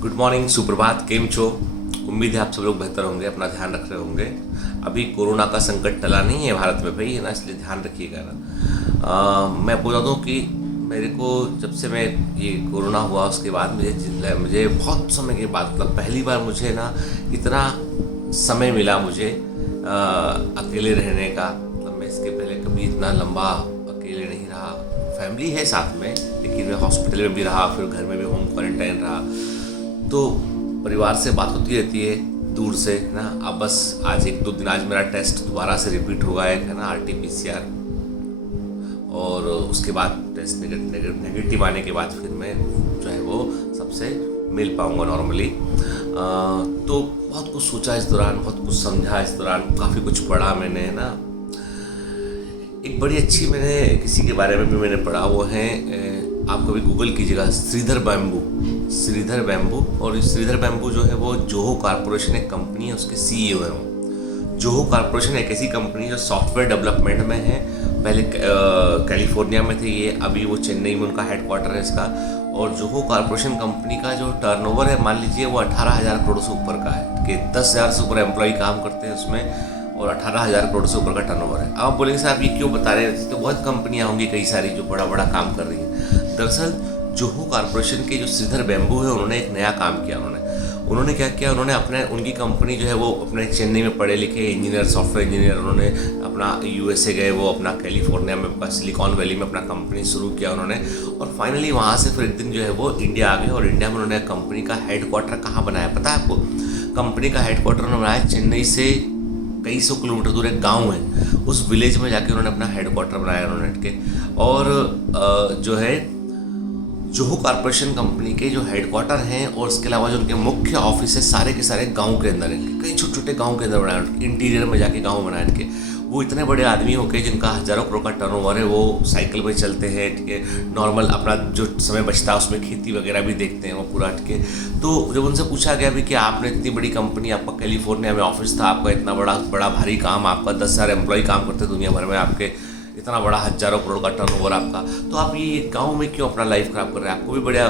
Good morning, सुप्रभात, केम छो। उम्मीद है आप सब लोग बेहतर होंगे, अपना ध्यान रख रहे होंगे। अभी कोरोना का संकट टला नहीं है भारत में भाई, है ना, इसलिए ध्यान रखिएगा ना। मैं आपको बता दूँ कि मेरे को जब से मैं ये कोरोना हुआ उसके बाद मुझे बहुत समय के बाद, मतलब पहली बार मुझे ना इतना समय मिला मुझे अकेले रहने का। मतलब मैं इसके पहले कभी इतना लंबा अकेले नहीं रहा। फैमिली है साथ में, लेकिन मैं हॉस्पिटल में भी रहा, फिर घर में भी होम क्वारंटाइन रहा। तो परिवार से बात होती रहती है दूर से, है ना। अब बस आज 1-2 दिन, आज मेरा टेस्ट दोबारा से रिपीट होगा, एक है ना RT-PCR, और उसके बाद टेस्ट नेगेटिव आने के बाद फिर मैं जो है वो सबसे मिल पाऊँगा नॉर्मली। तो बहुत कुछ सोचा इस दौरान, बहुत कुछ समझा इस दौरान, काफ़ी कुछ पढ़ा मैंने, है ना। एक बड़ी अच्छी मैंने किसी के बारे में भी मैंने पढ़ा, वो है, आप कभी गूगल कीजिएगा, श्रीधर बैम्बू। और इस श्रीधर बैम्बू जो है वो जोहो कॉर्पोरेशन एक कंपनी है, उसके CEO हैं वो। जोहो कॉर्पोरेशन एक ऐसी कंपनी जो सॉफ्टवेयर डेवलपमेंट में है। पहले कैलिफोर्निया में थे ये, अभी वो चेन्नई में उनका हेडक्वार्टर है इसका। और जोहो कॉर्पोरेशन कंपनी का जो टर्नओवर है, मान लीजिए वो 18,000 करोड़ से ऊपर का है, कि 10,000 से ऊपर एम्प्लॉय काम करते हैं उसमें, और 18,000 करोड़ से ऊपर का टर्नओवर है। अब आप बोलेंगे साहब ये क्यों बता रहे हैं, तो बहुत कंपनियां होंगी कई सारी जो बड़ा बड़ा काम कर रही हैं। दरअसल जोहो कॉर्पोरेशन के जो श्रीधर बैम्बू है, उन्होंने एक नया काम किया। उन्होंने क्या किया, उन्होंने उनकी कंपनी जो है वो अपने चेन्नई में पढ़े लिखे इंजीनियर, सॉफ्टवेयर इंजीनियर, उन्होंने अपना USA गए, वो अपना कैलिफोर्निया में सिलिकॉन वैली में अपना कंपनी शुरू किया उन्होंने। और फाइनली वहाँ से फिर एक दिन जो है वो इंडिया आ गए, और इंडिया में उन्होंने कंपनी का हेडक्वार्टर कहाँ बनाया पता है आपको? कंपनी का हेडक्वार्टर उन्होंने बनाया चेन्नई से कई सौ किलोमीटर दूर एक गांव है, उस विलेज में जाके उन्होंने अपना हेडक्वार्टर बनाया उन्होंने। और जो है जोहो कॉर्पोरेशन कंपनी के जो हेडक्वार्टर हैं, और इसके अलावा जो उनके मुख्य ऑफिस है, सारे के सारे गांव के अंदर है। कई छोटे छोटे गांव के अंदर बनाए, इंटीरियर में जाके गांव बनाए इनके। वो इतने बड़े आदमी हो के जिनका हज़ारों करोड़ का टर्नओवर है, वो साइकिल में चलते हैं, ठीक है। नॉर्मल अपना जो समय बचता है उसमें खेती वगैरह भी देखते हैं वो पूरा, ठीक है। तो जब उनसे पूछा गया भी कि आपने इतनी बड़ी कंपनी, आपका कैलिफोर्निया में ऑफिस था, आपका इतना बड़ा भारी काम, आपका 10,000 एम्प्लॉय काम करते दुनिया भर में, आपके इतना बड़ा हज़ारों करोड़ का टर्नओवर आपका, तो आप ये गांव में क्यों अपना लाइफ खराब कर रहे हैं? आपको भी बढ़िया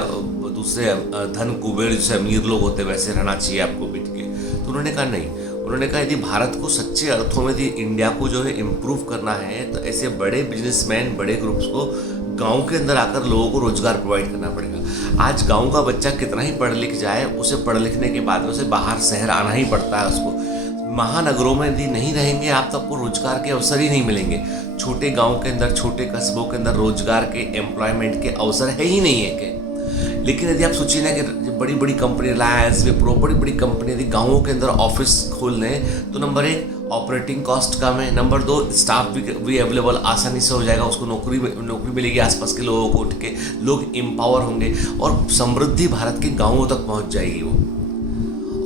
दूसरे धन कुबेर जैसे अमीर लोग होते वैसे रहना चाहिए आपको भी, ठीक है। तो उन्होंने कहा नहीं, उन्होंने कहा यदि भारत को सच्चे अर्थों में, यदि इंडिया को जो है इम्प्रूव करना है, तो ऐसे बड़े बिजनेसमैन, बड़े ग्रुप्स को गांव के अंदर आकर लोगों को रोजगार प्रोवाइड करना पड़ेगा। आज गांव का बच्चा कितना ही पढ़ लिख जाए, उसे पढ़ लिखने के बाद में उसे बाहर शहर आना ही पड़ता है उसको। महानगरों में यदि नहीं रहेंगे आप, तो आपको रोजगार के अवसर ही नहीं मिलेंगे। छोटे गांव के अंदर, छोटे कस्बों के अंदर रोजगार के, एम्प्लॉयमेंट के अवसर है ही नहीं है के। लेकिन यदि आप सोचिए ना कि बड़ी बड़ी कंपनी, रिलायंस, विप्रो, बड़ी बड़ी कंपनी यदि गाँवों के अंदर ऑफिस खोल लें, तो नंबर 1 ऑपरेटिंग कॉस्ट कम है, नंबर 2 स्टाफ भी अवेलेबल आसानी से हो जाएगा, उसको नौकरी मिलेगी आसपास के लोगों को, ठीक है। लोग एम्पावर होंगे, और समृद्धि भारत के गाँवों तक पहुँच जाएगी वो।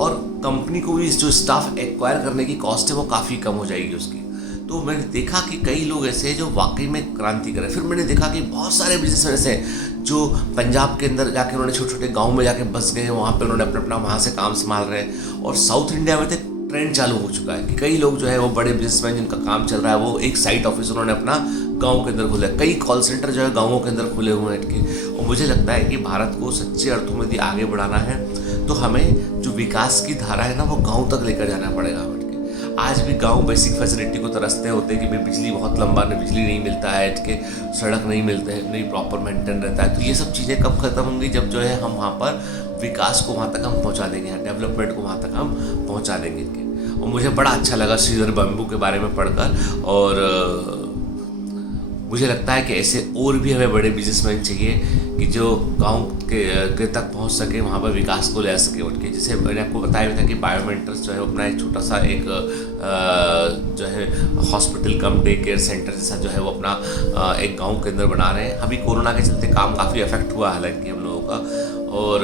और कंपनी को भी जो स्टाफ एक्वायर करने की कॉस्ट है वो काफ़ी कम हो जाएगी उसकी। तो मैंने देखा कि कई लोग ऐसे हैं जो वाकई में क्रांति कर रहे हैं। फिर मैंने देखा कि बहुत सारे बिजनेसमैन ऐसे हैं जो पंजाब के अंदर जाके उन्होंने छोटे छोटे गांव में जाके बस गए, वहाँ पे उन्होंने अपना वहाँ से काम संभाल रहे हैं। और साउथ इंडिया में तो ट्रेंड चालू हो चुका है कि कई लोग जो है वो बड़े बिजनेसमैन जिनका काम चल रहा है, वो एक साइट ऑफिस उन्होंने अपना गाँव के अंदर खोला है। कई कॉल सेंटर जो है गाँवों के अंदर खुले हुए हैं। और मुझे लगता है कि भारत को सच्चे अर्थों में यदि आगे बढ़ाना है, तो हमें जो विकास की धारा है ना, वो गांव तक लेकर जाना पड़ेगा। आज भी गांव बेसिक फैसिलिटी को तरसते होते हैं कि भाई बिजली बहुत लंबा बिजली नहीं मिलता है, ठीक, सड़क नहीं मिलते हैं, नहीं प्रॉपर मेंटेन रहता है। तो ये सब चीज़ें कब खत्म होंगी? जब जो है हम वहाँ पर विकास को वहाँ तक हम पहुँचा देंगे, डेवलपमेंट को वहाँ तक हम पहुँचा देंगे। और मुझे बड़ा अच्छा लगा श्रीधर बैम्बू के बारे में पढ़कर, और मुझे लगता है कि ऐसे और भी हमें बड़े बिजनेसमैन चाहिए कि जो गांव के तक पहुंच सके, वहां पर विकास को ले सके उठ के। जैसे मैंने आपको बताया भी था कि बायोमेंटर्स जो है अपना एक छोटा सा एक जो है हॉस्पिटल कम डे केयर सेंटर जैसा जो है वो अपना एक गांव के अंदर बना रहे हैं। अभी कोरोना के चलते काम काफ़ी अफेक्ट हुआ हालांकि हम लोगों का, और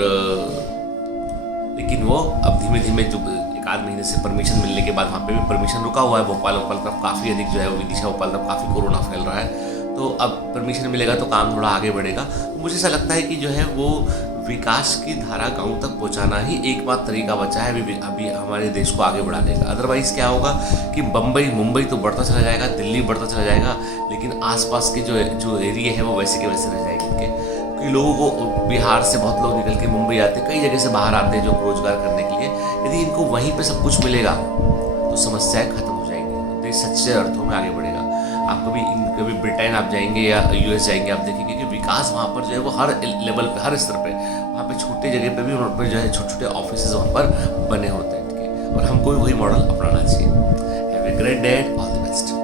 लेकिन वो अब धीमे धीमे जो 1-आध महीने से परमिशन मिलने के बाद वहाँ पे भी परमिशन रुका हुआ है। भोपाल तरफ काफ़ी अधिक जो है विदिशा भोपाल तरफ काफ़ी कोरोना फैल रहा है, तो अब परमिशन मिलेगा तो काम थोड़ा आगे बढ़ेगा। तो मुझे ऐसा लगता है कि जो है वो विकास की धारा गांव तक पहुंचाना ही एकमात्र तरीका बचा है अभी हमारे देश को आगे बढ़ाने का। अदरवाइज़ क्या होगा कि मुंबई तो बढ़ता चला जाएगा, दिल्ली बढ़ता चला जाएगा, लेकिन आसपास के जो एरिया है वो वैसे के वैसे रह जाएंगे। कि लोगों को बिहार से बहुत लोग निकल के मुंबई आते हैं, कई जगह से बाहर आते हैं जो रोजगार करने के लिए। यदि इनको वहीं पे सब कुछ मिलेगा तो समस्याएं खत्म हो जाएंगी, देश सच्चे अर्थों में आगे बढ़ेगा। आप कभी ब्रिटेन आप जाएंगे या यूएस जाएंगे, आप देखेंगे कि विकास वहाँ पर जो है वो हर लेवल पे, हर स्तर पे, वहाँ पे छोटे जगह पे भी वहाँ पर जो है छोटे छोटे ऑफिस वहाँ पर बने होते हैं, ठीक है। और हमको भी वही मॉडल अपनाना चाहिए। Have a great day, all the best.